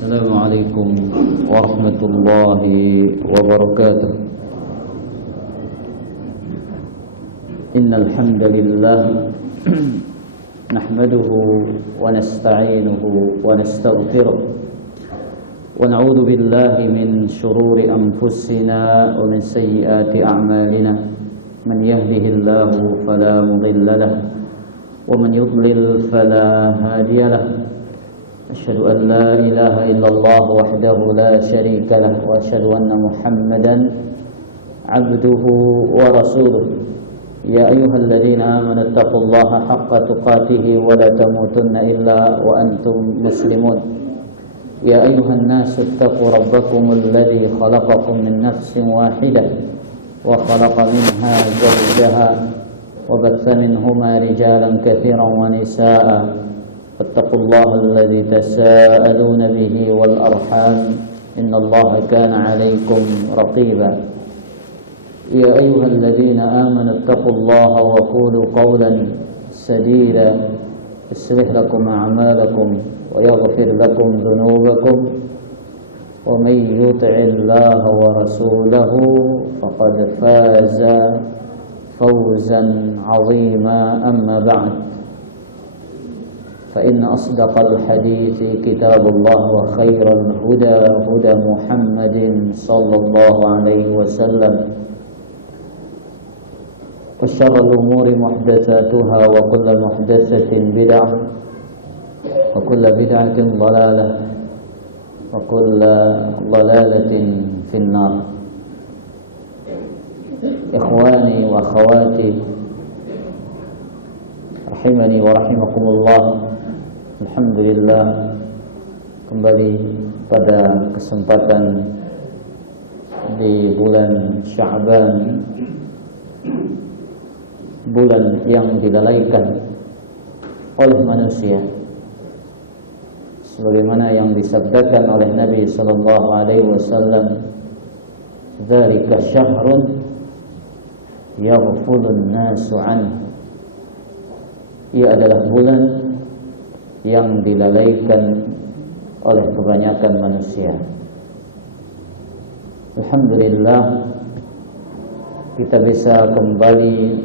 السلام عليكم ورحمة الله وبركاته. إن الحمد لله نحمده ونستعينه ونستغفره ونعوذ بالله من شرور أنفسنا ومن سيئات أعمالنا. من يهده الله فلا مضل له ومن يضلل فلا هادي له. أشهد أن لا إله إلا الله وحده لا شريك له وأشهد أن محمدا عبده ورسوله. يا أيها الذين آمنوا اتقوا الله حق تقاته ولا تموتن إلا وأنتم مسلمون. يا أيها الناس اتقوا ربكم الذي خلقكم من نفس واحدة وخلق منها زوجها وبث منهما رجالا كثيرا ونساء. فاتقوا الله الذي تساءلون به والأرحام إن الله كان عليكم رقيبا. يا أيها الذين آمنوا اتقوا الله وقولوا قولا سديدا يصلح لكم أعمالكم ويغفر لكم ذنوبكم ومن يطع الله ورسوله فقد فاز فوزا عظيما. أما بعد، فإن أصدق الحديث كتاب الله وخير الهدى هدى محمد صلى الله عليه وسلم وشر الأمور محدثاتها وكل محدثة بدعة وكل بدعة ضلالة وكل ضلالة في النار. إخواني وأخواتي rahimani wa rahimakumullah. Alhamdulillah, kembali pada kesempatan di bulan Sya'ban, bulan yang dilalaikan oleh manusia, sebagaimana yang disabdakan oleh Nabi sallallahu alaihi wasallam, "Dzalika syahrun yaghfulun nasu anhu." Ia adalah bulan yang dilalaikan oleh kebanyakan manusia. Alhamdulillah, kita bisa kembali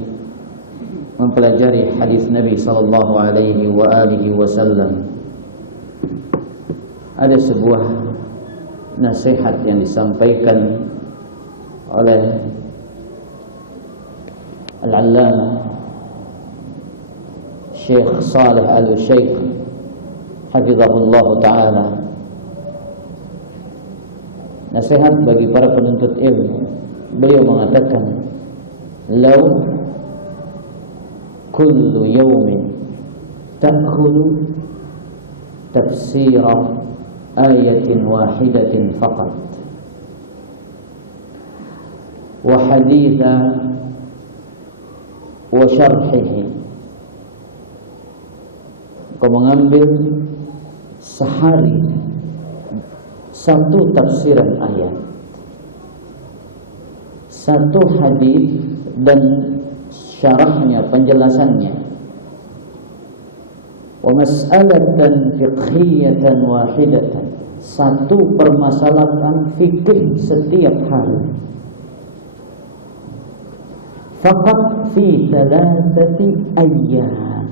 mempelajari hadis Nabi sallallahu alaihi wasallam. Ada sebuah nasihat yang disampaikan oleh Al-Allamah Syekh Saleh Al-Syekh hafizahullah ta'ala. Nasihat bagi para penuntut ilmu. Beliau mengatakan, "Law kullu yawmin ta'khudhu tafsira ayatin wahidatin faqat wa haditha wa syarhihi." Kau mengambil sehari satu tafsiran ayat, satu hadis dan syarahnya, penjelasannya, wa mas'alatan fiqhiyatan wahidatan, satu permasalahan fikih setiap hari, faqat fi thalathati ayyam,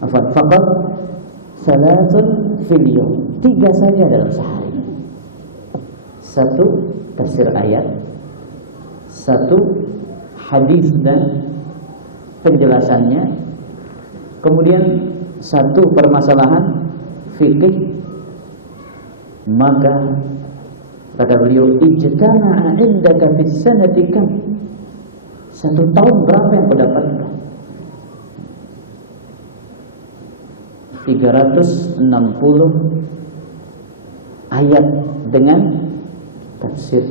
faqat salatun fil yawm, 3 saja dalam sehari. Satu tafsir ayat, satu hadis dan penjelasannya, kemudian satu permasalahan fikih. Maka kata beliau, ijtama'a 'indaka fis sanati kam, 1 tahun berapa yang kau dapatkan? 360 ayat dengan tafsir,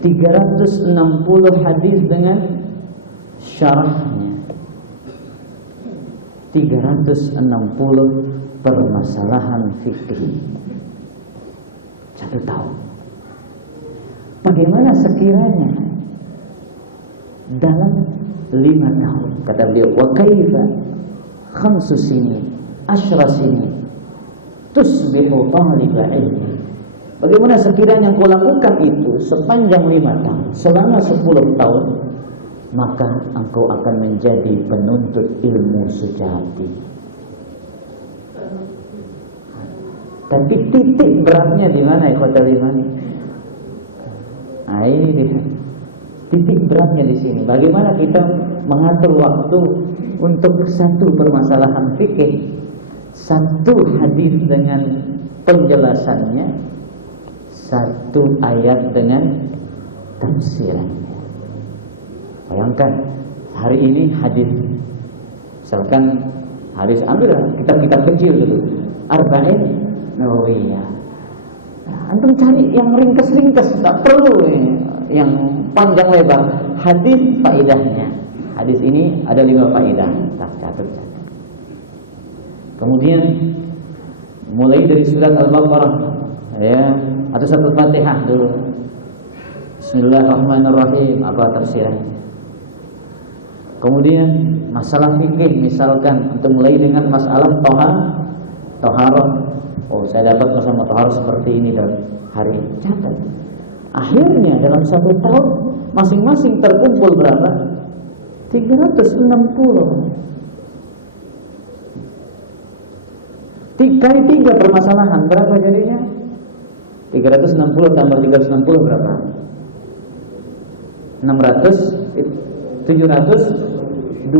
360 hadis dengan syarahnya, 360 permasalahan fikih, 1 tahun. Bagaimana sekiranya dalam 5 tahun? Kata beliau, wa kaifa 5 sinin, 10 sinin, tusbihu taliba ilmi. Bagaimana sekiranya kau lakukan itu sepanjang 5 tahun, selama 10 tahun, maka engkau akan menjadi penuntut ilmu sejati. Tapi titik beratnya di mana, ikhwatal iman? Nah, ini dia. Titik beratnya di sini. Bagaimana kita mengatur waktu untuk satu permasalahan fikih, satu hadis dengan penjelasannya, satu ayat dengan tafsirannya. Bayangkan hari ini hadis, misalkan hadis, ambil kitab-kitab kecil dulu, Arba'in Nawawiyah. Antum cari yang ringkas-ringkas, tak perlu yang panjang lebar. Hadis faedahnya. Hadis ini ada 5 faedah. Catat. Kemudian mulai dari surat Al-Baqarah, ya, atau satu Fatihah dulu. Bismillahirrahmanirrahim, apa tafsirannya? Kemudian masalah fikih, misalkan untuk mulai dengan masalah toharah. Oh, saya dapat masalah toharah seperti ini dalam hari ini. Catat. Akhirnya dalam 1 tahun masing-masing terkumpul berapa? 360. Kali 3 permasalahan, berapa jadinya? 360 tambah 360 berapa? 720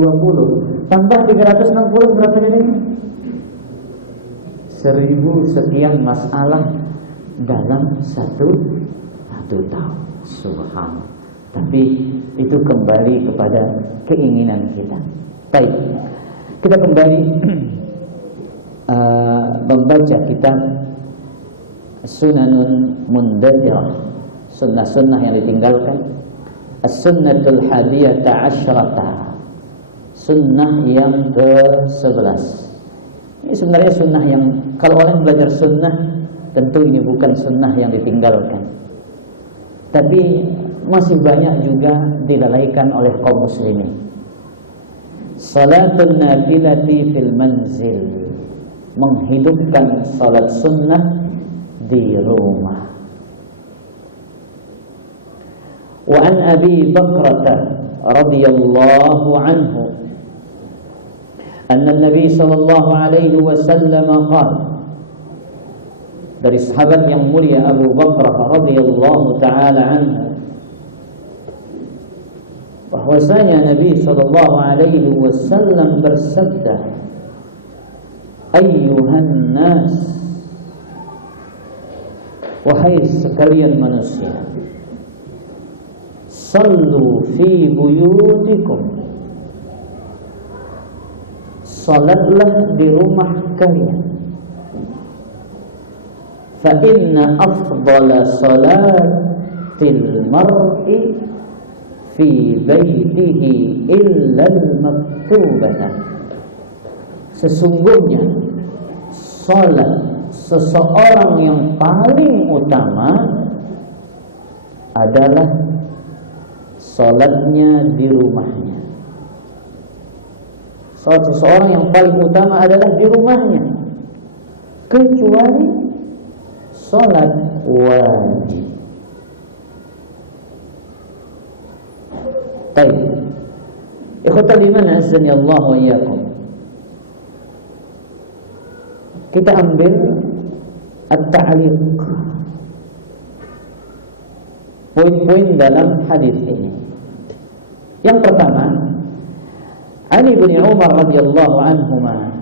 tambah 360 berapa jadinya? 1000 sekian masalah dalam satu tahun. Subhanallah. Tapi itu kembali kepada keinginan kita. Baik, kita kembali membaca kitab Sunanun Mundadirah, sunnah-sunnah yang ditinggalkan. As-sunnatul hadiyata asyrata, sunnah yang ke-11. Ini sebenarnya sunnah yang, kalau orang belajar sunnah, tentu ini bukan sunnah yang ditinggalkan, tapi masih banyak juga dilalaikan oleh kaum muslimin. Salatul nafilati fil manzil, menghidupkan salat sunnah di rumah. Wa an Abi Bakrah radhiyallahu anhu anna Nabi sallallahu alaihi wasallam qala, dari sahabat yang mulia Abu Bakrah radhiyallahu taala anhu, bahwasanya Nabi sallallahu alaihi wasallam bersabda, ayyuhan nas, wahai sekalian manusia, sallu fi buyutikum, salatlah di rumah kalian. Fa inna afdala salatil mar'i fi baitihi illa al-maktubah, sesungguhnya salat seseorang yang paling utama adalah salatnya di rumahnya. Salat seseorang yang paling utama adalah di rumahnya, kecuali salat wajib. Baik, ikhwatal iman azani Allah wa iyyakum. Kita ambil at-ta'liq, poin-poin dalam hadis ini. Yang pertama, Ali bin Umar radhiyallahu anhuma,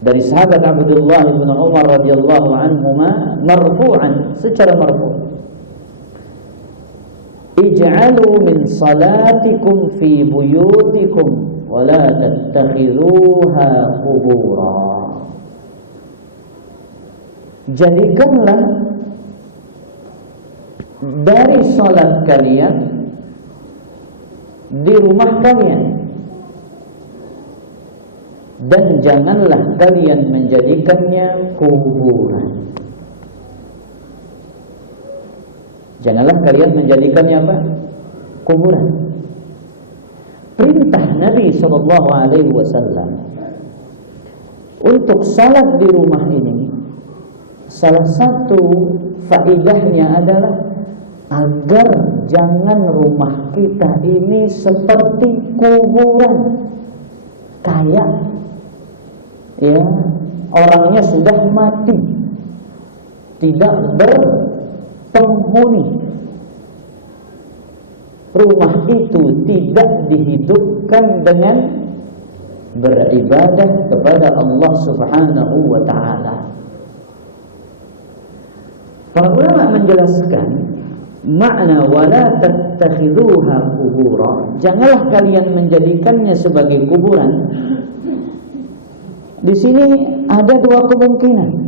dari sahabat Abdullah bin Umar radhiyallahu anhuma, marfu'an, secara marfu', ij'alu min salatikum fi buyutikum wa la tattakhiduha qubura, jadikanlah dari salat kalian di rumah kalian, dan janganlah kalian menjadikannya kuburan. Janganlah kalian menjadikannya apa? Kuburan. Perintah Nabi SAW untuk salat di rumah ini, salah satu faedahnya adalah agar jangan rumah kita ini seperti kuburan, kayak ya orangnya sudah mati, tidak berpenghuni. Rumah itu tidak dihidupkan dengan beribadah kepada Allah Subhanahu wa ta'ala. Para ulama menjelaskan makna wala tattakhiduha qubura, janganlah kalian menjadikannya sebagai kuburan. Di sini ada dua kemungkinan.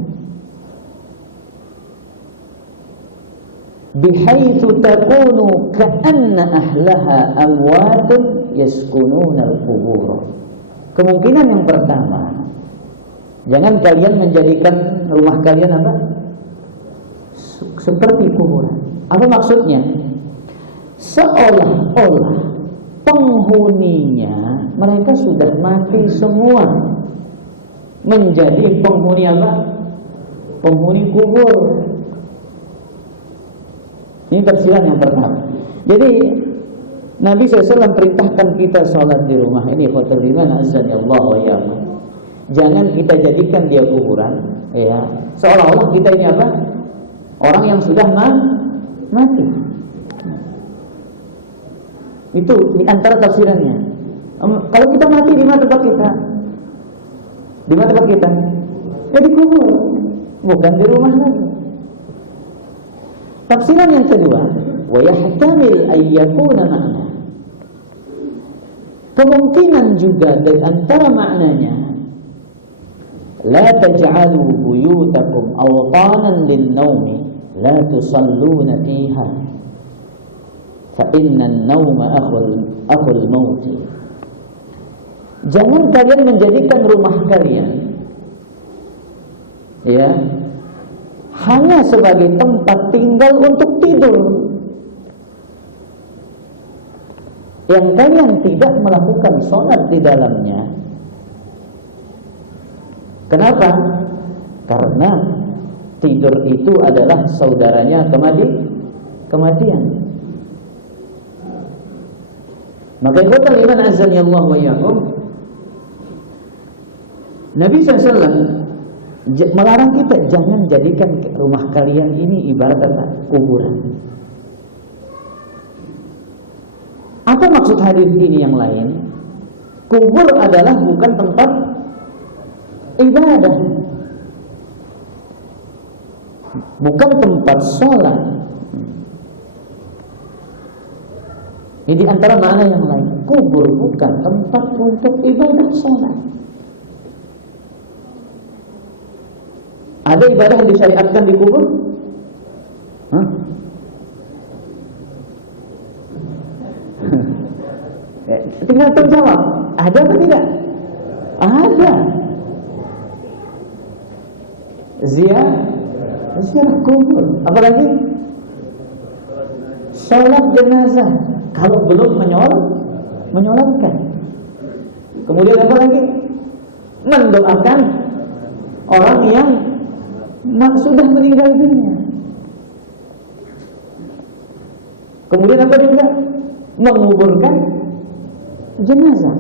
Bihaitsu takunu ka'anna ahlaha amwatun yaskununa al-qubur. Kemungkinan yang pertama, jangan kalian menjadikan rumah kalian apa? Seperti kuburan. Apa maksudnya? Seolah-olah penghuninya mereka sudah mati semua, menjadi penghuni apa? Penghuni kubur. Ini tafsiran yang pertama. Jadi Nabi SAW perintahkan kita sholat di rumah ini, khotul iman azan ya Allah wa ya. Jangan kita jadikan dia kuburan, ya. Seolah-olah kita ini apa? Orang yang sudah mati. Itu di antara tafsirannya. Kalau kita mati di mana tempat kita? Di mana tempat kita? Ya di kubur, bukan di rumah lagi. Tafsiran yang kedua, wa yahtamil ay yakuna makna. Kemungkinan juga dari antara maknanya, la taj'alu buyutakum awtanan lin-naumi la tusalluna fiha fa inna an-nauma akhul maut. Jangan kalian menjadikan rumah kalian ya hanya sebagai tempat tinggal untuk tidur, yang kalian tidak melakukan sholat di dalamnya. Kenapa? Karena tidur itu adalah saudaranya kematian. Maka ikhwatal iman azani Allah wa iyyakum, Nabi SAW melarang kita jangan jadikan rumah kalian ini ibarat apa? Kuburan. Apa maksud hadis ini yang lain? Kubur adalah bukan tempat ibadah, bukan tempat sholat. Ini antara makna yang lain. Kubur bukan tempat untuk ibadah sholat. Ada ibadah yang disyariatkan di kubur? Tinggal terjawab, ada atau tidak? Ada. Ziarah kubur. Apalagi sholat jenazah. Kalau belum menyolatkan. Kemudian apa lagi? Mendoakan orang yang sudah meninggal dunia. Kemudian apa juga? Menguburkan jenazah.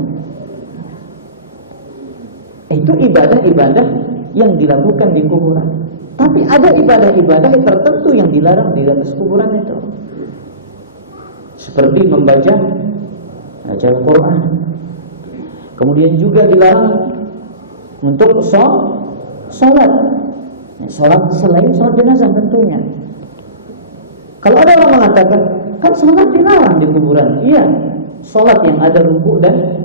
Itu ibadah-ibadah yang dilakukan di kuburan. Tapi ada ibadah-ibadah tertentu yang dilarang di atas kuburan itu. Seperti membaca Al-Quran. Kemudian juga dilarang untuk sholat. Sholat selain sholat jenazah tentunya. Kalau ada orang mengatakan, kan sholat dilarang di kuburan. Iya, sholat yang ada rukuk dan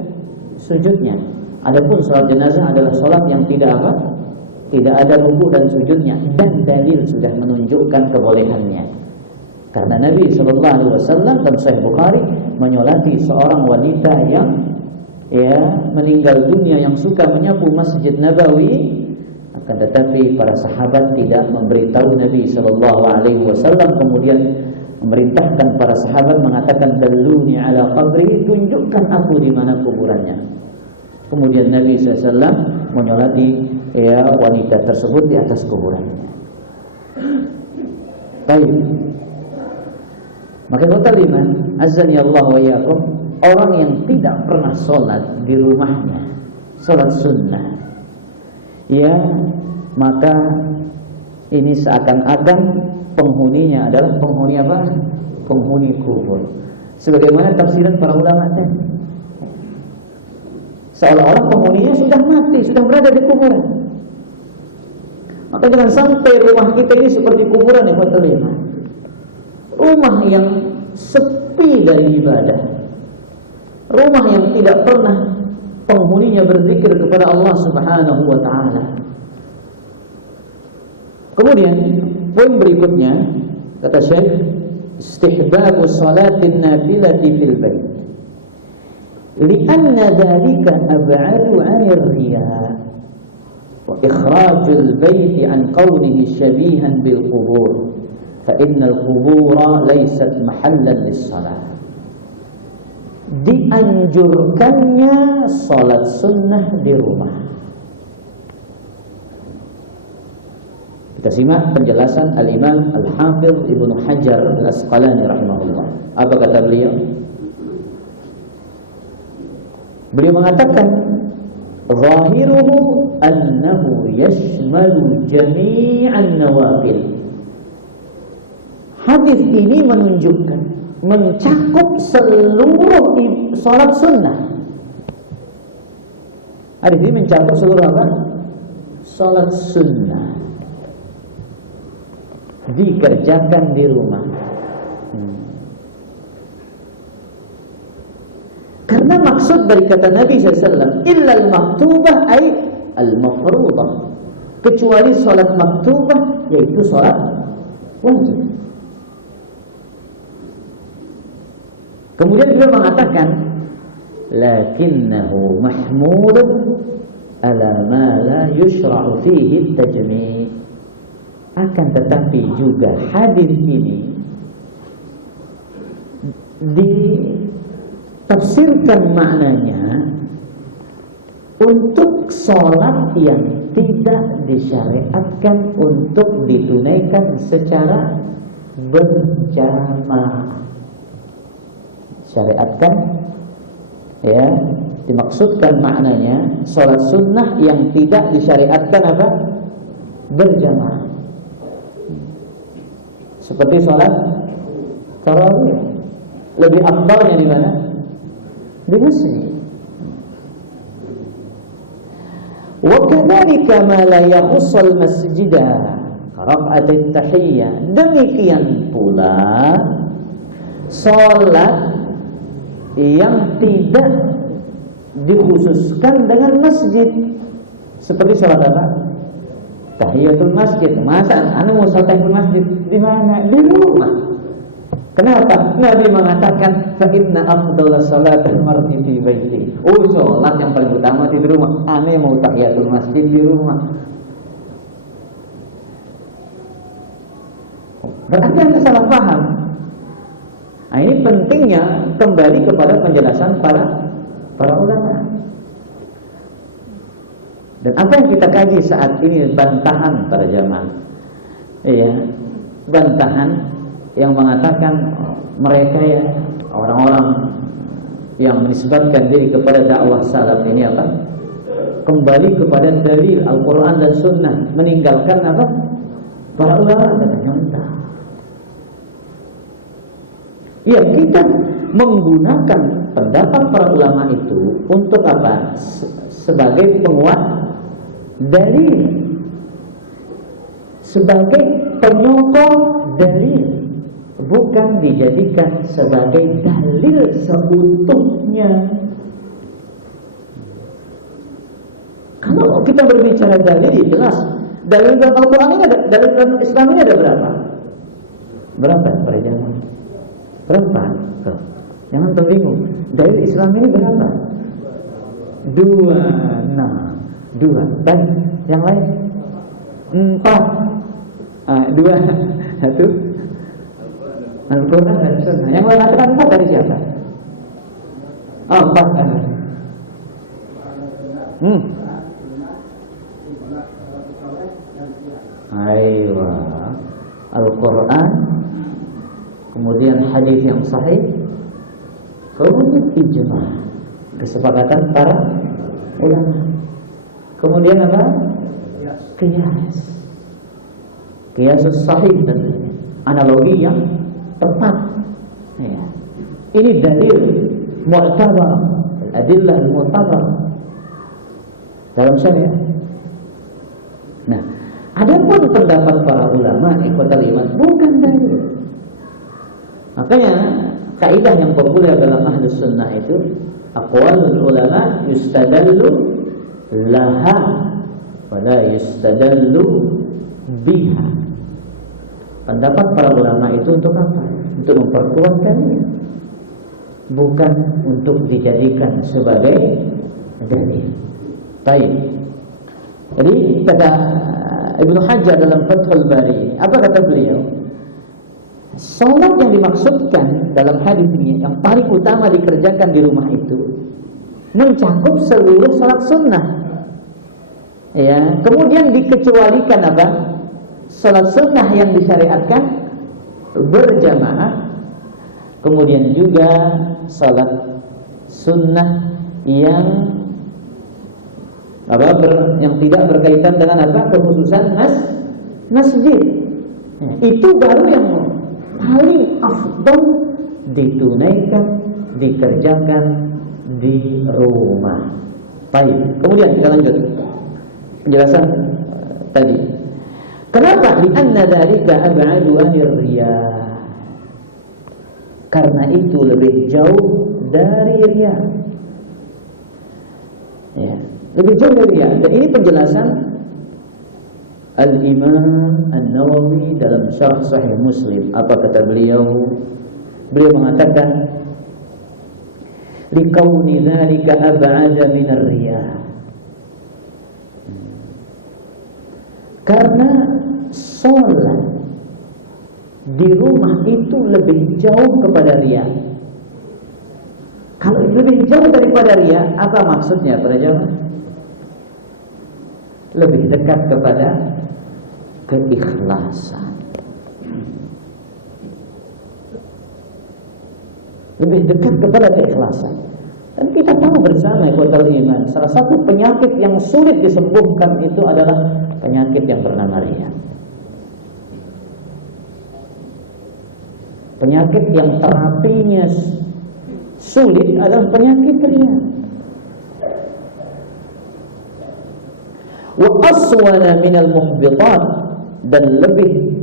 sujudnya. Adapun sholat jenazah adalah sholat yang tidak apa? Tidak ada rukuk dan sujudnya, dan dalil sudah menunjukkan kebolehannya. Karena Nabi SAW dalam Sahih Bukhari menyolati seorang wanita yang meninggal dunia yang suka menyapu Masjid Nabawi. Akan tetapi para sahabat tidak memberitahu Nabi SAW, kemudian memerintahkan para sahabat mengatakan, dalluni ala qabri, tunjukkan aku di mana kuburannya. Kemudian Nabi SAW menyolati ya wanita tersebut di atas kuburannya. Baik. Maka kata liman, azan ya Allah wa iyyakum, orang yang tidak pernah sholat di rumahnya, sholat sunnah, ya maka ini seakan-akan penghuninya adalah penghuni apa? Penghuni kubur. Sebagaimana tafsiran para ulama tadi, seolah-olah penghuninya sudah mati, sudah berada di kuburan. Maka jangan sampai rumah kita ini seperti kuburan yang berterima. Rumah yang sepi dari ibadah, rumah yang tidak pernah penghuninya berzikir kepada Allah Subhanahu wa ta'ala. Kemudian poin berikutnya kata Syekh, istihbabu salatin nafilati fil bait lianna dhalika ab'adu 'anir riya wa ikhrajul bait an kaunihi syabihan bil qubur fa innal qubura laysat mahallan lis-shalah. Dianjurkannya salat sunnah di rumah. Kita simak penjelasan Al-Imam Al-Hafidh Ibnu Hajar Al-Asqalani rahimahullah. Apa kata beliau? Beliau mengatakan, zahiruhu annahu yashmalu jami'an nawafil. Hadis ini menunjukkan mencakup seluruh salat sunnah. Hadis ini mencakup seluruh apa? Salat sunnah dikerjakan di rumah. Karena maksud dari kata Nabi SAW, illa al-maktubah ay al-mafruḍah, kecuali salat maktubah, yaitu salat wajib. Kemudian beliau mengatakan, lakinnahu mahmudun ala ma la yushra'u fihi at-tajmi'. Akan tetapi juga hadis ini ditafsirkan maknanya untuk sholat yang tidak disyariatkan untuk ditunaikan secara berjamaah. Syariatkan, ya, dimaksudkan maknanya sholat sunnah yang tidak disyariatkan apa? Berjamaah. Seperti sholat tarawih, lebih afdalnya di mana? Di masjid. Wa kadzalika ma la yakhussul masjidah raq'at at-tahiyyah. Demikian pula salat yang tidak dikhususkan dengan masjid. Seperti salat apa? Tahiyatul masjid. Masa anda mau salat tahiyatul masjid di mana? Di rumah. Kenapa? Nabi mengatakan fa inna afdhalas salatil mar'i fi baiti. Oh, salat yang paling utama di rumah. Ane mau tahiyatul masjid di rumah. Berarti anda salah paham. Nah, ini pentingnya kembali kepada penjelasan para ulama. Dan apa yang kita kaji saat ini bantahan para jamaah, iya, bantahan yang mengatakan mereka ya orang-orang yang menisbatkan diri kepada dakwah salaf ini apa? Kembali kepada dalil Al-Quran dan Sunnah, meninggalkan apa? Para ulama dan nyontak. Ya, kita menggunakan pendapat para ulama itu untuk apa? Sebagai penguat dalil, sebagai penyokong dalil, bukan dijadikan sebagai dalil seutuhnya. Kalau kita berbicara dalil, jelas dalil dalam Al-Quran ini ada, dalil dalam Islam ini ada berapa? Berapa para jamaah? Berapa? Jangan terbingung. Dalil Islam ini berapa? 2. Nah, 2. Dan yang lain 4. 2. 1. Al-Quran dan Sunnah. Yang mengatakan 4 dari siapa? 4. Aywa, Al-Quran, kemudian hadis yang sahih, kemudian ijma, kesepakatan para ulama. Kemudian apa? Qiyas. Qiyasus sahih tentunya, analogi yang tepat. Ya. Ini dalil mu'tabar, adillah mu'tabar dalam syariat. Nah, adapun pendapat para ulama ikhwatal iman bukan dalil. Makanya kaidah yang populer dalam ahlus sunnah itu aqwalul ulama yustadallu laha wa la yustadallu biha. Pendapat para ulama itu untuk apa? Untuk memperkuatkannya, bukan untuk dijadikan sebagai dalil. Baik. Jadi kata Ibnu Hajar dalam Fathul Bari, apa kata beliau? Salat yang dimaksudkan dalam hadis ini yang paling utama dikerjakan di rumah itu mencakup seluruh salat sunnah. Ya, kemudian dikecualikan apa? Salat sunnah yang disyariatkan berjamaah, kemudian juga salat sunnah yang yang tidak berkaitan dengan apa? Kekhususan masjid. Ya, itu baru yang paling afdal ditunaikan, dikerjakan di rumah. Baik, kemudian kita lanjut penjelasan tadi. Kenapa? Li'anna dzalika ab'adu 'anir riya. Karena itu lebih jauh dari riya. Ya, lebih jauh dari riya. Dan ini penjelasan Al-Imam An-Nawawi dalam Syarh Sahih Muslim. Apa kata beliau? Beliau mengatakan liqauni dzalika ab'ada min ar-riya. Karena sholat di rumah itu lebih jauh kepada riya. Kalau lebih jauh daripada riya, apa maksudnya para jamaah? Lebih dekat kepada keikhlasan. Lebih dekat kepada keikhlasan. Dan kita tahu bersama ikhwatal iman, salah satu penyakit yang sulit disembuhkan itu adalah penyakit yang bernama riya. Penyakit yang terapinya sulit adalah penyakit riya. Wa aswana minal muhbitat, dan lebih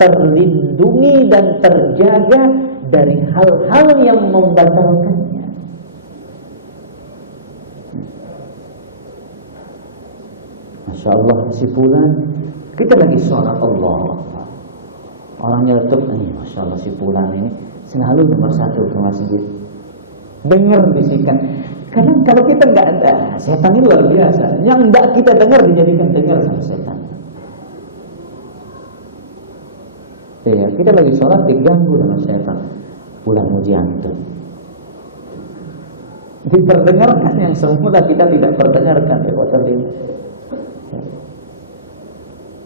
terlindungi dan terjaga dari hal-hal yang membatalkannya. Masya Allah, si fulan, kita lagi sholat Allah, orang nyeletuk, Masya Allah si fulan ini selalu nomor satu ke masjid. Dengar bisikan. Kadang kalau kita nggak ada, setan ini luar biasa. Yang nggak kita dengar dijadikan dengar sama setan. Ya, kita lagi sholat diganggu sama setan. Bulan mujiantum. Diperdengarkan yang semula kita tidak perdengarkan.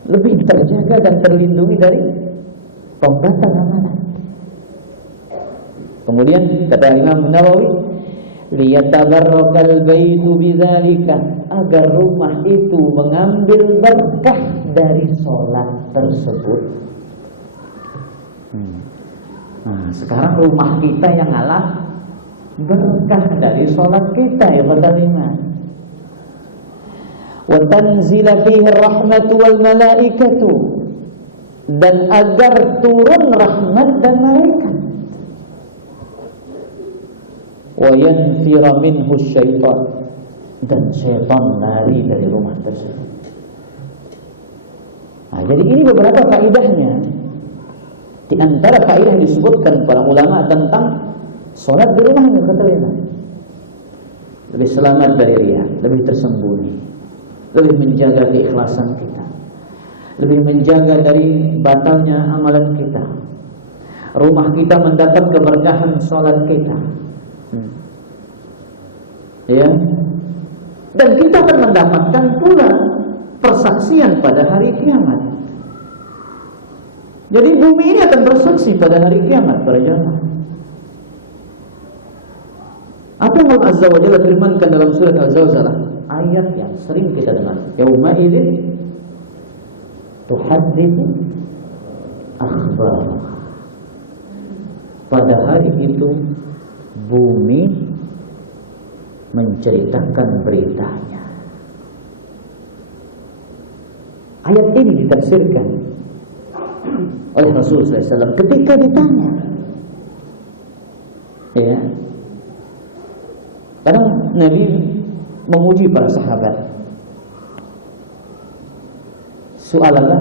Lebih terjaga dan terlindungi dari pembatal amalan. Kemudian kata Imam Nawawi, liyatabarrakal baitu bidzalika, agar rumah itu mengambil berkah dari sholat tersebut. Nah, sekarang rumah kita yang ngalah berkah dari sholat kita, ya kata iman. Wa tanzila fihi rahmatu wal malaikatu, dan agar turun rahmat dan malaikat. Wa yanfira minhu syaitan, dan syaitan lari dari rumah tersebut. Nah, jadi ini beberapa faedahnya. Di antara faedah yang disebutkan para ulama tentang sholat di rumah ini, kata mereka, lebih selamat dari riya, lebih tersembunyi, lebih menjaga keikhlasan kita, lebih menjaga dari batalnya amalan kita. Rumah kita mendapat keberkahan sholat kita. Ya, dan kita akan mendapatkan pula persaksian pada hari kiamat. Jadi bumi ini akan bersaksi pada hari kiamat para jamaah. Apa yang Allah Azza wa Jalla firmankan dalam surat Al-Zalzalah? Ayat yang sering kita dengar. Yauma idzin tuhadditsu akhbar. Pada hari itu bumi menceritakan beritanya. Ayat ini ditafsirkan oleh Rasulullah SAW ketika ditanya, ya, karena Nabi memuji para sahabat. Soalnya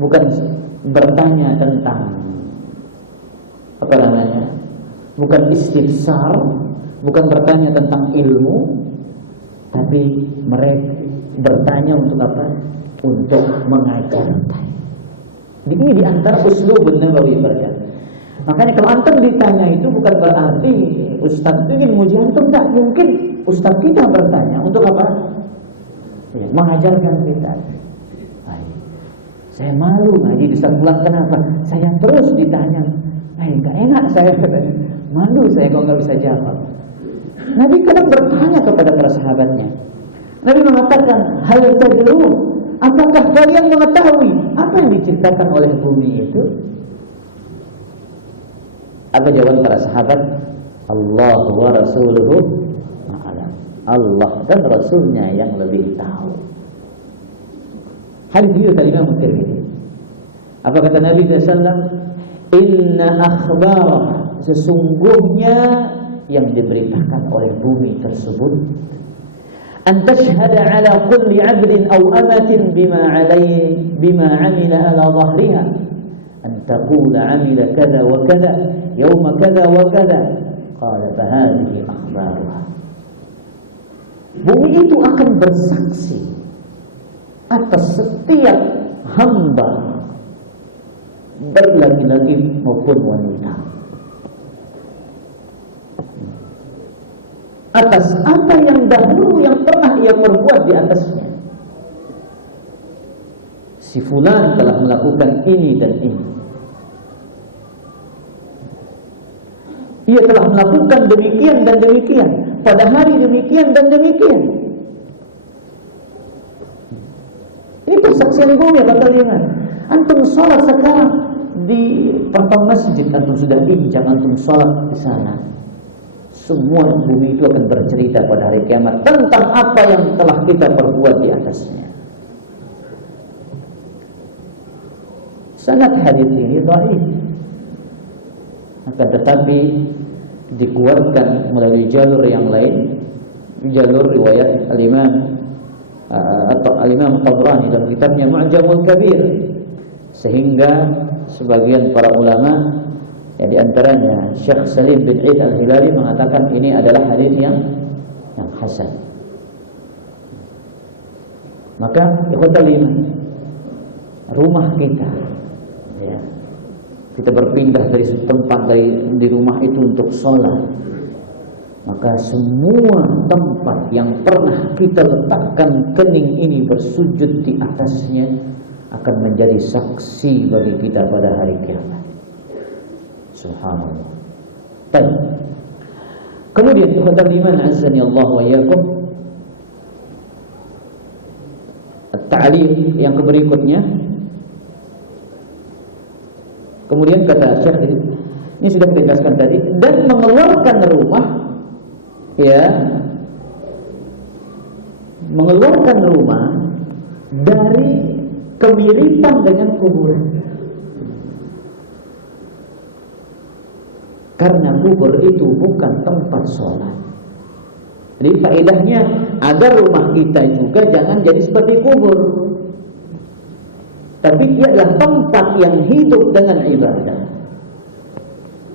bukan bertanya tentang apa namanya, bukan istifsar, bukan bertanya tentang ilmu, tapi mereka bertanya untuk apa? Untuk mengajarkan. Ini di antara uslubun Nabawi berkata. Makanya kalau antum ditanya itu bukan berarti ustaz ingin muji antum, tak mungkin. Ustaz kita bertanya untuk apa? Ya, mengajarkan kita. Baik. Saya malu ngaji di sebulan, kenapa? Saya terus ditanya. Enggak enak saya, malu saya kalau nggak bisa jawab. Nabi kadang bertanya kepada para sahabatnya. Nabi mengatakan, hal tadrun, apakah kalian mengetahui apa yang diceritakan oleh bumi itu? Apa jawaban para sahabat? Allah wa rasuluhu ma'alam. Allah dan Rasulnya yang lebih tahu. Hadis itu dari Imam Tirmidzi. Apa kata Nabi SAW? Inna akhbarah, sesungguhnya yang diberitakan oleh bumi tersebut, an tashhada ala kulli 'abdin aw amatin bima amila ala dhahriha, an taqula 'amila kadza wa kadza yawma kadza wa kadza, qala fa hadhihi akhbaruha. Bumi itu akan bersaksi atas setiap hamba, baik laki-laki maupun wanita, atas apa yang dahulu yang pernah ia perbuat di atasnya. Si fulan telah melakukan ini dan ini. Ia telah melakukan demikian dan demikian pada hari demikian dan demikian. Ini persaksian bumi, kata dia. Antum sholat sekarang di pertama masjid, antum sudah injak, antum sholat di sana. Semua bumi itu akan bercerita pada hari kiamat tentang apa yang telah kita perbuat di atasnya. Sanad hadis ini dhaif, akan tetapi dikuatkan melalui jalur yang lain, jalur riwayat al-Imam atau al-Imam Tabrani dalam kitabnya Mu'jamul Kabir, sehingga sebagian para ulama, ya di antaranya Syekh Salim bin Eid Al-Hilali mengatakan ini adalah hadis yang hasan. Maka ikhwatal iman, rumah kita, ya, kita berpindah dari tempat di rumah itu untuk sholat, maka semua tempat yang pernah kita letakkan kening ini bersujud di atasnya akan menjadi saksi bagi kita pada hari kiamat. Subhanallah. Baik. Kemudian ikhwatal iman azani Allah wa iyyakum, at-ta'liq yang berikutnya. Kemudian kata Syekh, ini sudah kita jelaskan tadi, dan mengeluarkan rumah, ya, mengeluarkan rumah dari kemiripan dengan kuburan. Karena kubur itu bukan tempat sholat. Jadi faedahnya agar rumah kita juga jangan jadi seperti kubur, tapi dia adalah tempat yang hidup dengan ibadah.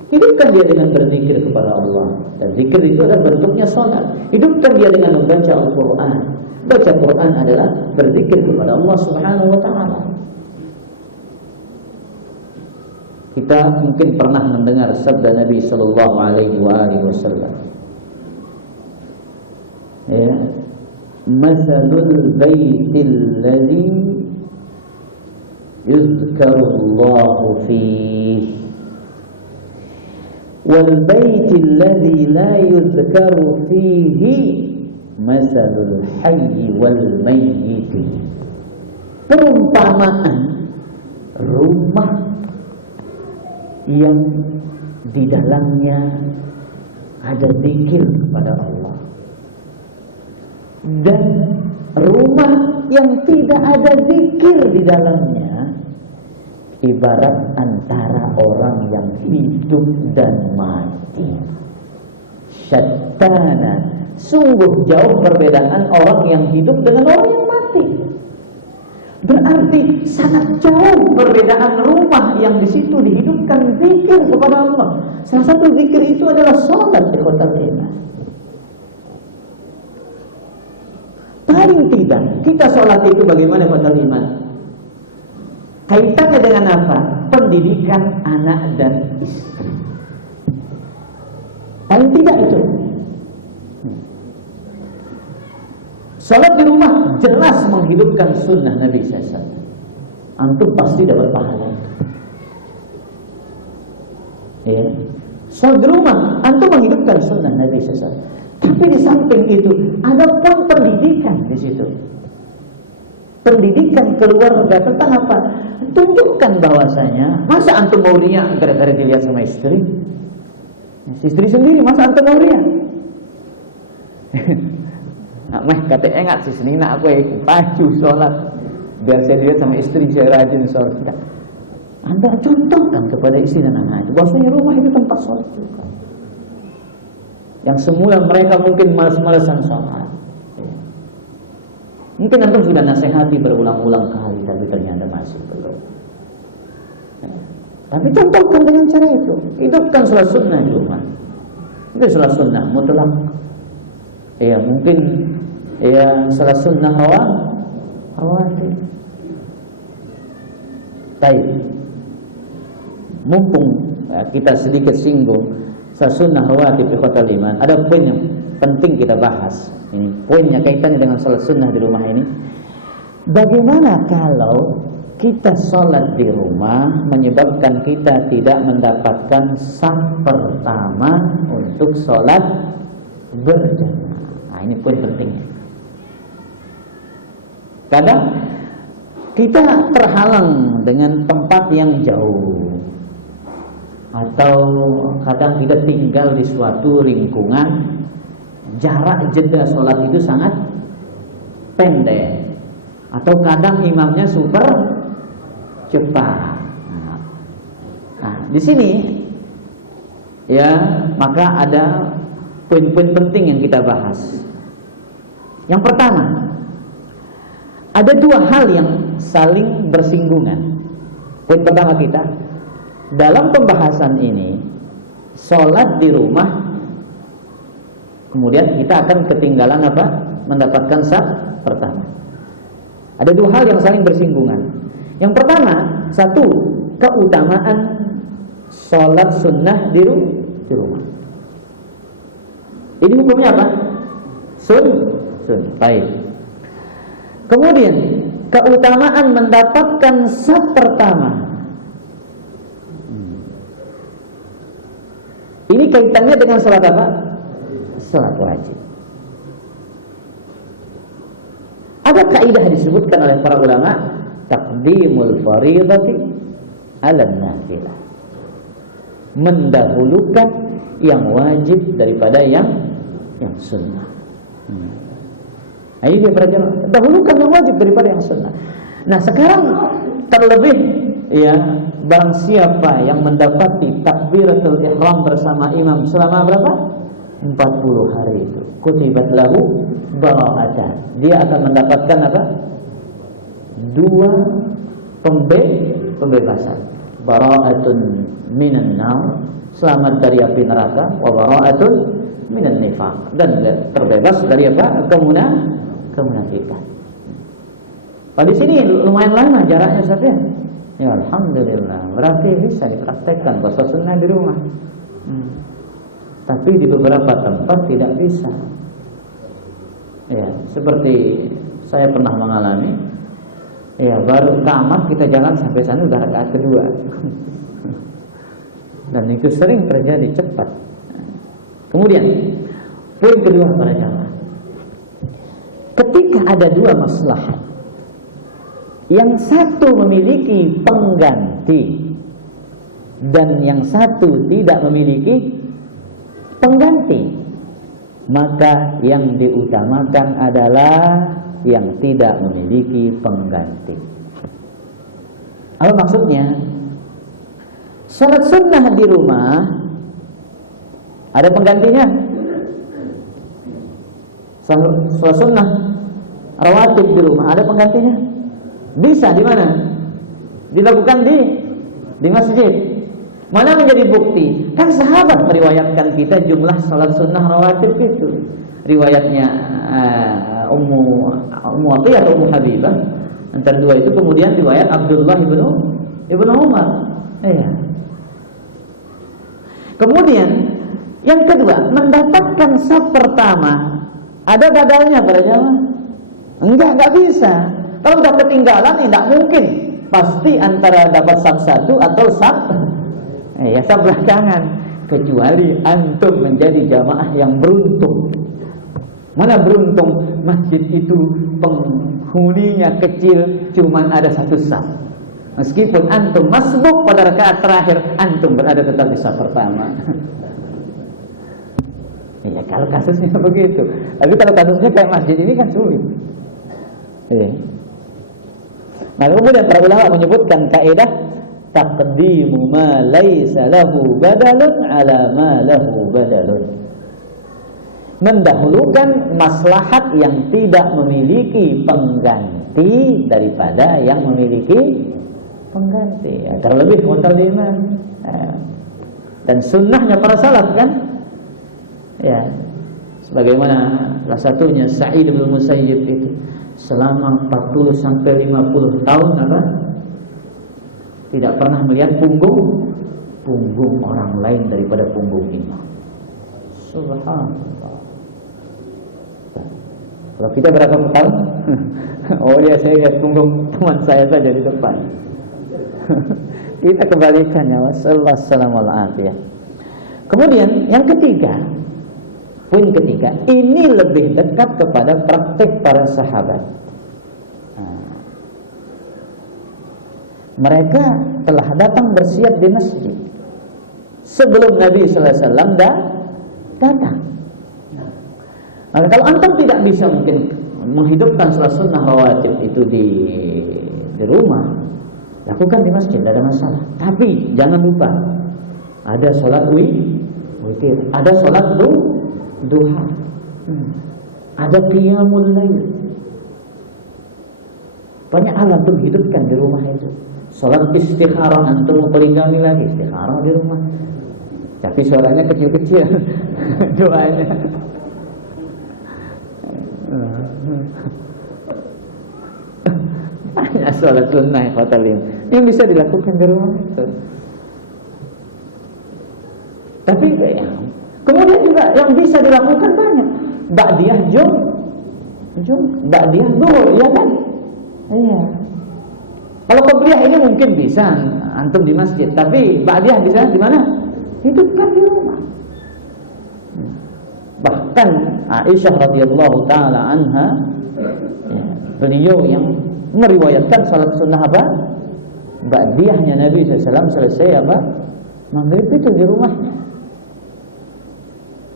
Hidupkan dia dengan berzikir kepada Allah, dan zikir itu adalah bentuknya sholat. Hidupkan dia dengan membaca Al-Quran. Baca Quran adalah berzikir kepada Allah Subhanahu wa ta'ala. Kita mungkin pernah mendengar sabda Nabi sallallahu alaihi wasallam. Ya, masalul baitil ladzi yuzkarullahu fihi wal baitil ladzi la yuzkaru fihi masalul hayyi wal mayyit. Perumpamaan rumah yang di dalamnya ada zikir kepada Allah dan rumah yang tidak ada zikir di dalamnya ibarat antara orang yang hidup dan mati. Syattana, sungguh jauh perbedaan orang yang hidup dengan orang yang mati. Berarti sangat jauh perbedaan rumah yang di situ dihidupkan zikir kepada Allah. Salah satu zikir itu adalah salat di hotel iman. Paling tidak kita salat itu bagaimana hotel iman? Kaitannya dengan apa? Pendidikan anak dan istri. Paling tidak itu. Salat di rumah jelas menghidupkan sunnah Nabi SAW. Antum pasti dapat pahala itu. Ya. Salat di rumah, antum menghidupkan sunnah Nabi SAW. Tapi di samping itu ada pun pendidikan di situ. Pendidikan keluarga tentang apa? Tunjukkan bahwasanya masa antum mau riak gara-gara dilihat sama istri? Istri sendiri masa antum mau riak? Mah kata enggak sih senina aku baju sholat biar saya lihat sama istri saya rajin sholat. Tidak. Anda contohkan kepada istri dan anak itu bahwasanya rumah itu tempat sholat juga. Yang semula mereka mungkin malas-malasan sholat. Mungkin antum sudah nasihati berulang-ulang kali tapi ternyata masih belum. Tapi contohkan dengan cara itu. Hidupkan sholat sunnah di rumah. Itu sholat sunnah mutlak. Ya mungkin ya salah sunnah rawatib. Baik. Mumpung kita sedikit singgung salah sunnah rawatib di hotel iman, ada poin yang penting kita bahas. Ini poinnya kaitannya dengan salat sunnah di rumah ini. Bagaimana kalau kita sholat di rumah menyebabkan kita tidak mendapatkan saf pertama untuk sholat berjamaah? Nah, ini poin pentingnya. Kadang kita terhalang dengan tempat yang jauh, atau kadang kita tinggal di suatu lingkungan jarak jeda sholat itu sangat pendek, atau kadang imamnya super cepat. Nah, di sini ya maka ada poin-poin penting yang kita bahas. Yang pertama, ada dua hal yang saling bersinggungan. Poin pertama kita dalam pembahasan ini, sholat di rumah, kemudian kita akan ketinggalan apa? Mendapatkan saf pertama. Ada dua hal yang saling bersinggungan. Yang pertama, satu, keutamaan sholat sunnah di rumah. Ini hukumnya apa? Sunnah. Baik. Kemudian keutamaan mendapatkan saf pertama. Ini kaitannya dengan sholat apa? Sholat wajib. Ada kaidah disebutkan oleh para ulama, taqdimul fardhati 'ala nafilah. Mendahulukan yang wajib daripada yang sunnah. Nah, ini dia perjalanan. Dahulukan yang wajib daripada yang sunnah. Nah, sekarang terlebih ya, barang siapa yang mendapati takbiratul ihram bersama imam selama berapa? 40 hari itu. Kutibat lahu bara'atan. Dia akan mendapatkan apa? 2 pembebasan. Bara'atun minan nar, selamat dari api neraka, wa bara'atun minan nifaq, dan terbebas dari apa? Kemunafikan. Pada sini lumayan lama jaraknya Ustaz ya. Ya alhamdulillah, berarti bisa dipraktekkan puasa sunnah di rumah. Tapi di beberapa tempat tidak bisa. Ya, seperti saya pernah mengalami Ya, baru tamat kita jalan sampai sana udah rakaat kedua. Dan itu sering terjadi cepat. Kemudian poin kedua para jamaah, ketika ada dua maslahat, yang satu memiliki pengganti dan yang satu tidak memiliki pengganti, maka yang diutamakan adalah yang tidak memiliki pengganti. Apa maksudnya? Salat sunnah di rumah ada penggantinya. Salat sunnah rawatib di rumah ada penggantinya. Bisa di mana? Dilakukan di masjid. Mana menjadi bukti? Kan sahabat meriwayatkan kita jumlah salat sunnah rawatib itu. Riwayatnya Ummu Atiyah atau Ummu Habibah, antara dua itu. Kemudian riwayat Abdullah ibnu Umar. Iya. Kemudian yang kedua, mendapatkan saf pertama ada badalnya para jamaah? Enggak bisa. Kalau udah ketinggalan tidak mungkin. Pasti antara dapat saf satu atau saf belakangan. Kecuali antum menjadi jamaah yang beruntung. Mana beruntung? Masjid itu penghuninya kecil, cuman ada satu saf. Meskipun antum masbuk pada rakaat terakhir, antum berada tetap di saf pertama. Iya, kalau kasusnya begitu. Tapi kalau kasusnya kayak masjid ini kan sulit. Iya. Nah, kemudian para ulama menyebutkan kaidah taqdimu ma laisa lahu badalun ala ma lahu badalun. Mendahulukan maslahat yang tidak memiliki pengganti daripada yang memiliki pengganti. Ya, terlebih mutaliman. Dan sunnahnya para salaf kan? Ya. Sebagaimana salah satunya Sa'id bin Musayyib itu selama 40 sampai 50 tahun tidak pernah melihat punggung orang lain daripada punggung imam. Subhanallah. Kalau kita berapa tahun? Oh ya, saya lihat punggung teman saya saja di depan. Kita kebalikannya. Wassalamualaikum. Kemudian yang ketiga, poin ketiga, ini lebih dekat kepada praktek para sahabat. Mereka telah datang bersiap di masjid sebelum Nabi sallallahu alaihi wasallam datang. Nah, kalau antum tidak bisa mungkin menghidupkan salat sunnah rawatib itu di rumah, lakukan di masjid, tidak ada masalah. Tapi jangan lupa ada salat witir, ada salat duha, ada qiyamul lail. Banyak hal antum hidupkan di rumah itu. Salat istikharah, antum poligami lagi istikharah di rumah. Tapi suaranya kecil-kecil doanya. Banyak salat sunnah yang bisa dilakukan di rumah itu. Tapi kemudian juga yang bisa dilakukan banyak. Ba'diyah ba'diyah zuhur, ya kan? Iya. Kalau qabliyah ini mungkin bisa antum di masjid, tapi ba'diyah bisa di mana? Hidupkan di rumah. Bahkan Aisyah radhiyallahu taala anha, ya, beliau yang meriwayatkan salat sunnah apa? Ba'diyahnya Nabi SAW selesai apa? Maghrib itu di rumahnya.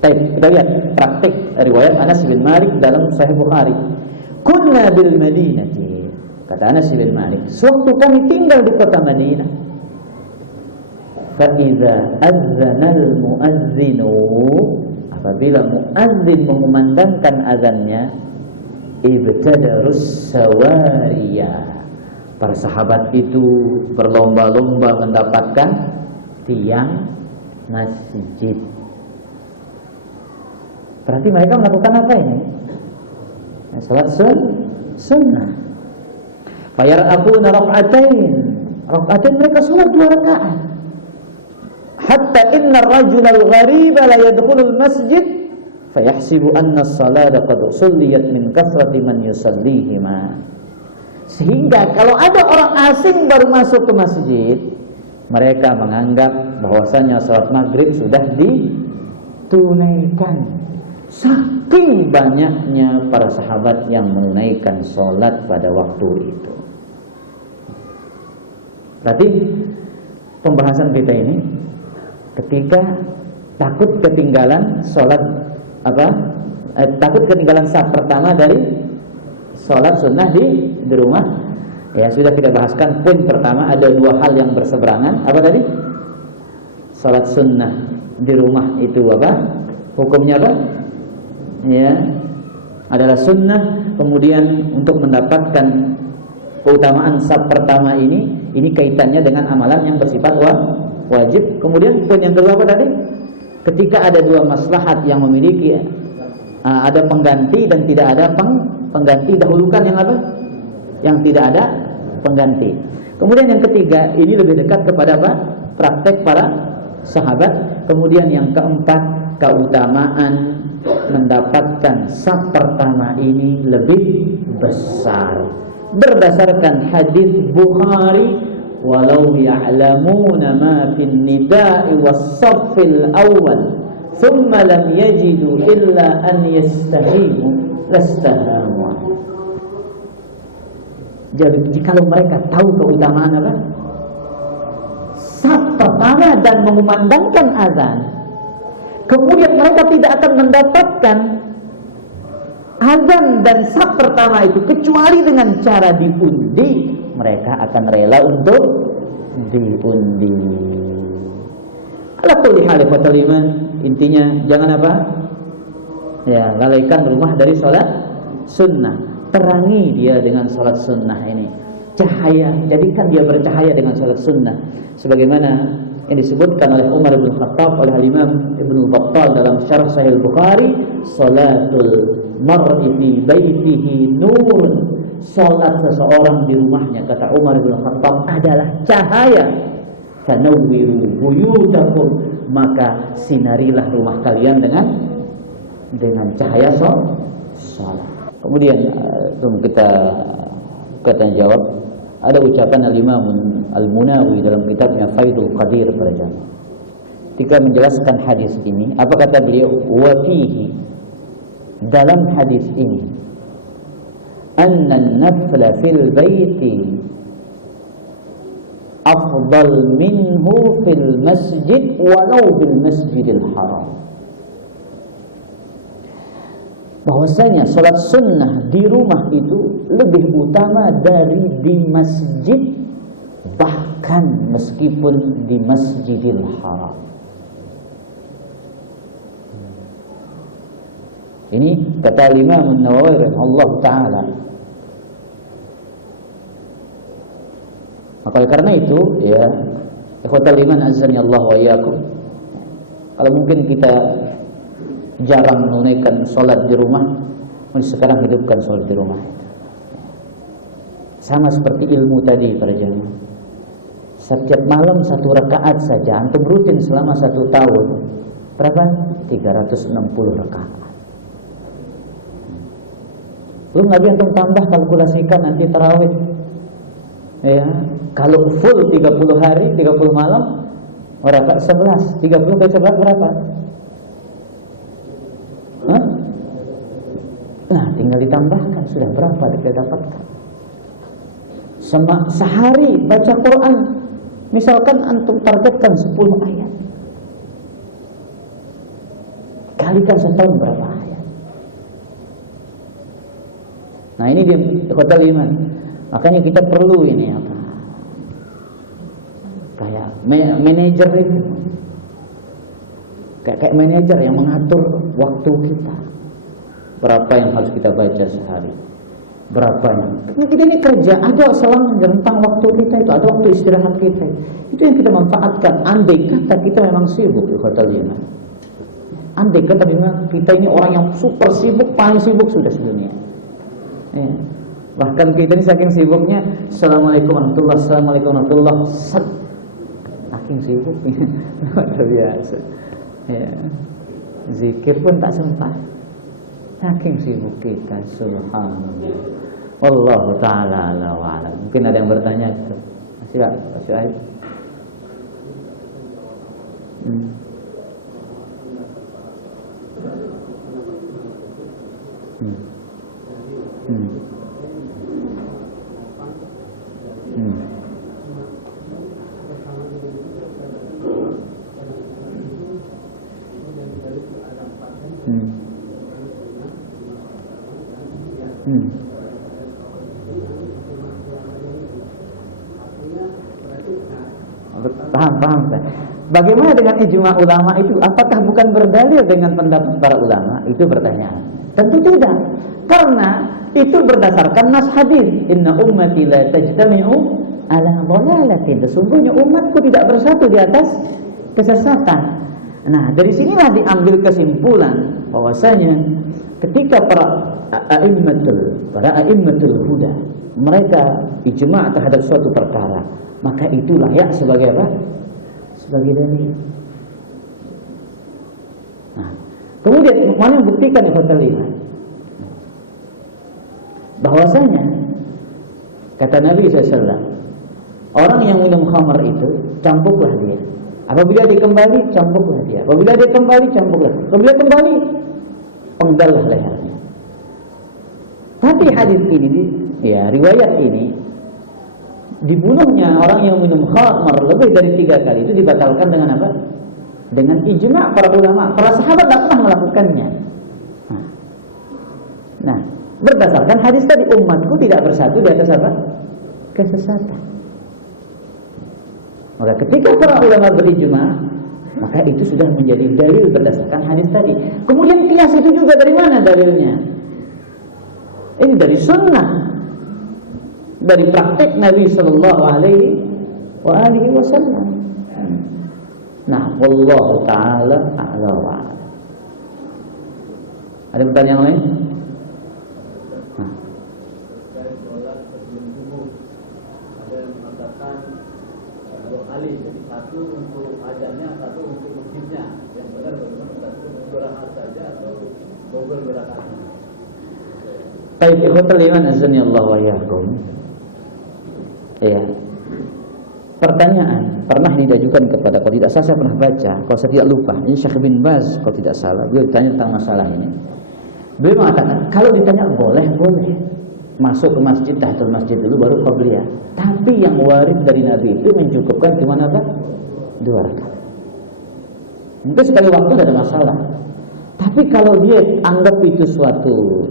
Kita lihat praktik riwayat Anas bin Malik dalam Sahih Bukhari. Kunna bil Madinati, kata Anas bin Malik, sewaktu kami tinggal di kota Madinah, fa idza adzana al muadzinu, apabila muadzin mengumandangkan azannya, ibtadarus sawariya, para sahabat itu berlomba-lomba mendapatkan tiang masjid. Berarti mereka melakukan apa ini? Salat sunnah. Fayar'afuna rak'atain, mereka salat 2 rakaat. Hatta inna ar-rajula al-ghariba la yadkhulul masjid fayahsibu anna as-salata qad sulliyat min kathrati man yusallihima. Sehingga kalau ada orang asing baru masuk ke masjid, mereka menganggap bahwasanya sholat maghrib sudah ditunaikan. Saking banyaknya para sahabat yang menunaikan sholat pada waktu itu. Berarti pembahasan kita ini ketika takut ketinggalan sholat takut ketinggalan saf pertama dari sholat sunnah di rumah. Ya sudah kita bahaskan poin pertama, ada dua hal yang berseberangan. Apa tadi? Sholat sunnah di rumah itu apa? Hukumnya apa? Ya, adalah sunnah. Kemudian untuk mendapatkan keutamaan saf pertama ini kaitannya dengan amalan yang bersifat wajib. Kemudian poin yang kedua apa tadi? Ketika ada dua maslahat yang memiliki ada pengganti dan tidak ada pengganti, dahulukan yang apa? Yang tidak ada pengganti. Kemudian yang ketiga, ini lebih dekat kepada apa? Praktek para sahabat. Kemudian yang keempat, keutamaan mendapatkan saf pertama ini lebih besar. Berdasarkan hadis Bukhari, walau ya'lamuna ma fin nida'i was-saffil awwal thumma lam yajidu illa an yastahimu lastahamu. Jadi jikalau mereka tahu keutamaan apa? Saf pertama dan mengumandangkan azan, kemudian mereka tidak akan mendapatkan azan dan saf pertama itu kecuali dengan cara diundi, mereka akan rela untuk diundi. Ala kulli hal ikhwatal iman, intinya jangan apa? Ya, lalaikan rumah dari sholat sunnah. Terangi dia dengan sholat sunnah ini. Cahaya, jadikan dia bercahaya dengan sholat sunnah. Sebagaimana yang disebutkan oleh Umar bin Khattab oleh Imam Ibnu Battal dalam Syarh Sahih Bukhari, salatul mar'i fi baitihi nurun. Salat seseorang di rumahnya, kata Umar bin Khattab, adalah cahaya. Tanawwiru buyutakum, maka sinarilah rumah kalian dengan cahaya salat. Kemudian sebelum kita jawab, ada ucapan Al-Imam Al-Munawi dalam kitabnya Faidul Qadir para jamaah. Ketika menjelaskan hadis ini, apa kata beliau? Wa fihi, dalam hadis ini, anna an-nafla fil baiti afdal minhu fil masjid walau bil masjidil haram. Bahwasanya sholat sunnah di rumah itu lebih utama dari di masjid, bahkan meskipun di Masjidil Haram. Ini kata Imam An-Nawawi rahimahullah ta'ala. Maka karena itu, ya ikhwatal iman azani Allah wa iyyakum, kalau mungkin kita jarang menunaikan sholat di rumah, sekarang hidupkan sholat di rumah. Sama seperti ilmu tadi para jamaah. Setiap malam 1 rakaat saja, antum rutin selama 1 tahun, berapa? 360 rakaat. Belum lagi antum tambah, kalkulasikan nanti tarawih. Ya, kalau full 30 hari, 30 malam, rakaat 11, 30 kali 11 berapa? Nah, tinggal ditambahkan, sudah berapa kita dapatkan. Sehari baca Quran, misalkan antum targetkan 10 ayat, kalikan setahun berapa ayat. Nah, ini dia ikhwatal iman. Makanya kita perlu ini apa? Kayak manajer itu. Kayak manajer yang mengatur waktu kita. Berapa yang harus kita baca sehari? Berapa yang kita ini kerja, ada selang rentang waktu kita itu, ada waktu istirahat kita. Itu yang kita manfaatkan. Andai kata kita memang sibuk, ikhwatal iman. Andai kata memang kita ini orang yang super sibuk, paling sibuk sudah sedunia. Ya. Bahkan kita ini saking sibuknya, Assalamualaikum warahmatullahi wabarakatuh, Assalamualaikum warahmatullahi wabarakatuh. Saking sibuk, luar biasa. Ya. Zikir pun tak sempat. Saking sibuk kita, subhanallah. Wallahu ta'ala a'lam wa a'lam. Mungkin ada yang bertanya gitu. Masih enggak? Masih ada? Hmm. Hmm. Hmm. Hmm. Hmm. Hmm. Paham. Bagaimana dengan ijma ulama itu? Apakah bukan berdalil dengan pendapat para ulama? Itu pertanyaan. Tentu tidak. Karena itu berdasarkan nas hadis. Inna ummati la tajtami'u ala dhalalatin. Sesungguhnya umatku tidak bersatu di atas kesesatan. Nah, dari sinilah diambil kesimpulan bahwasanya ketika para a'immatul huda mereka ijma' terhadap suatu perkara, maka itu layak sebagai apa? Sebagai dalil. Nah, kemudian mana yang buktikan yang bahwasanya kata Nabi SAW, orang yang minum khamar itu campuklah dia. Apabila dia kembali, campuklah dia. Apabila dia kembali, campuklah. Apabila kembali, penggallah lehernya. Tapi hadis ini, ya riwayat ini, dibunuhnya orang yang minum khamar lebih dari 3 kali itu dibatalkan dengan apa? Dengan ijma' para ulama. Para sahabat tidak pernah melakukannya. Nah, berdasarkan hadis tadi, umatku tidak bersatu di atas apa? Kesesatan. Maka ketika para ulama berijma', maka itu sudah menjadi dalil berdasarkan hadis tadi. Kemudian kias itu juga dari mana dalilnya? Ini dari sunnah, dari praktik Nabi Sallallahu Alaihi Wasallam. Nah, wallahu taala a'la wa a'lam. Ada pertanyaan lain? Jadi satu untuk ajarnya, satu untuk masjidnya. Yang benar bagaimana? Satu 2 rakaat saja atau double 2 rakaat? Baik, ikhwatul iman azani Allah wa iyyakum. Ya. Pertanyaan pernah diajukan kepada, kalau tidak salah saya pernah baca, kalau saya tidak lupa, ini Syekh bin Baz kalau tidak salah, beliau ditanya tentang masalah ini. Beliau mengatakan, kalau ditanya boleh. Masuk ke masjid, tahiyatul masjid dulu baru qabliyah. Tapi yang warid dari Nabi itu mencukupkan cuma apa? 2 rakaat. Mungkin sekali waktu tidak ada masalah. Tapi kalau dia anggap itu suatu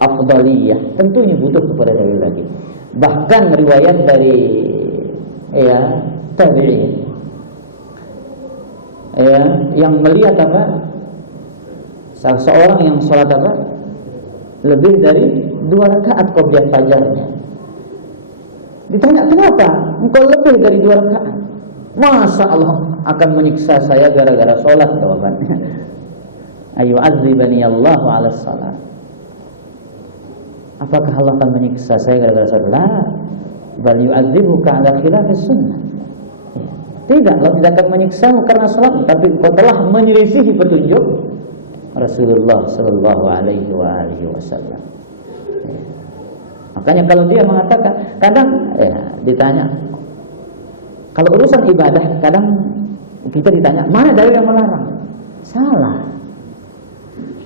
afdaliyah, tentunya butuh kepada dalil lagi. Bahkan riwayat dari tabi'in yang melihat apa? Salah seorang yang sholat apa? Lebih dari 2 rakaat qabliyah fajarnya. Ditanya, kenapa engkau lebih dari 2 rakaat? Masa Allah akan menyiksa saya gara-gara sholat? Jawabannya, ayu'adzibani Allahu ala sholat. Apakah Allah akan menyiksa saya gara-gara sholat? La, bal yu'adzibuka ala khilafis sunnah. Tidak, Allah tidak akan menyiksamu karena sholat, tapi engkau telah menyelisihi petunjuk Rasulullah Sallallahu Alaihi Wasallam. Makanya kalau dia mengatakan, kadang ditanya, kalau urusan ibadah, kadang kita ditanya, mana dalil yang melarang? Salah.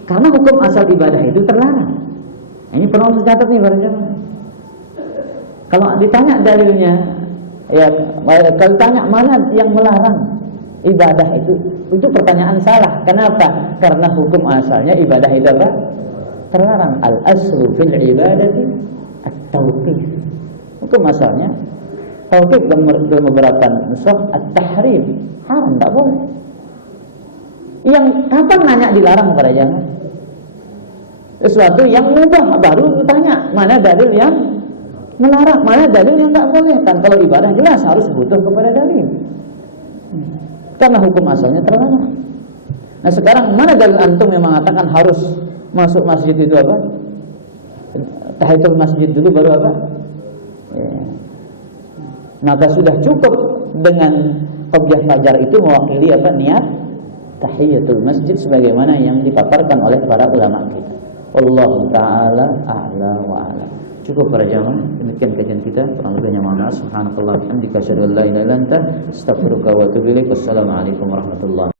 Karena hukum asal ibadah itu terlarang. Ini perlu dicatat nih para jemaah. Kalau ditanya dalilnya, kalau ditanya mana yang melarang ibadah itu pertanyaan salah. Kenapa? Karena hukum asalnya ibadah itu apa? Terlarang. Al-aslu fil ibadati at-tauqif. Hukum asalnya tauqif, dalam beberapa nusakh at-tahrim, haram, tidak boleh. Yang kapan nanya dilarang pada jangan? Sesuatu yang mubah baru ditanya mana dalil yang melarang, mana dalil yang tak boleh. Kan kalau ibadah jelas harus butuh kepada dalil. Karena hukum asalnya terlarang. Nah sekarang mana dalil antum yang mengatakan harus masuk masjid itu apa? Tahiyatul masjid dulu baru apa? Maka sudah cukup dengan qabliyah fajar itu mewakili apa? Niat tahiyatul masjid sebagaimana yang dipaparkan oleh para ulama kita. Wallahu ta'ala a'la wa a'lam. Cukup para jamaah, demikian kajian kita. Kurang lebihnya mohon maaf. Subhanakallah, hamdika, asyhadu an la ilaha illa anta, astaghfiruka wa atubu ilaik. Wassalamualaikum warahmatullahi